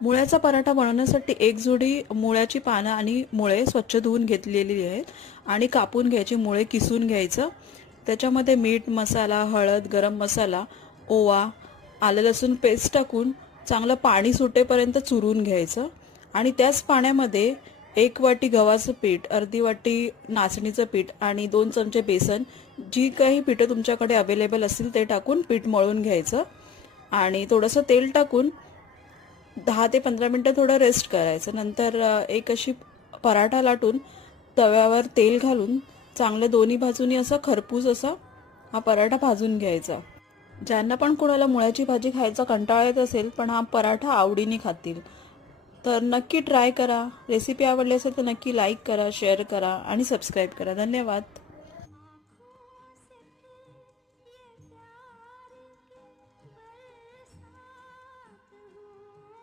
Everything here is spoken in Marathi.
मुळ्याचा पराठा बनवण्यासाठी एक जोडी मुळ्याची पानं आणि मुळे स्वच्छ धुवून घेतलेली आहेत आणि कापून घ्यायची, मुळे किसून घ्यायचं। त्याच्यामध्ये मीठ, मसाला, हळद, गरम मसाला, ओवा, आलं लसूण पेस्ट टाकून चांगलं पाणी सुटेपर्यंत चुरून घ्यायचं आणि त्याच पाण्यामध्ये 1 वाटी गव्हाचं पीठ, अर्धी वाटी नाचणीचं पीठ आणि 2 चमचे बेसन, जी काही पिठं तुमच्याकडे अवेलेबल असतील ते टाकून पीठ मळून घ्यायचं आणि थोडंसं तेल टाकून 10 ते 15 मिनटं थोडं रेस्ट करायचं। नंतर एक अशी पराठा लाटून तव्यावर तेल घालून चांगलं दोन्ही बाजूनी असा खरपूस असा हा पराठा भाजून घ्यायचा। ज्यांना पण कोणाला मुळ्याची भाजी खायचा कंटाळा येत असेल पण हा पराठा आवडीने खातील तर नक्की ट्राय करा। रेसिपी आवडली असेल तर नक्की लाईक करा, शेअर करा आणि सबस्क्राईब करा। धन्यवाद।